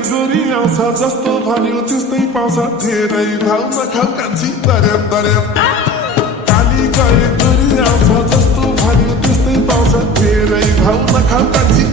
गोरी आउँछ जस्तो भन्यो त्यस्तै पाउँछ धेरै भाउ नखाउ कान्छी दर्याम दर्याम काली गए गोरी आउँछ जस्तो भन्यो त्यस्तै पाउँछ धेरै भाउ नखाउ कान्छी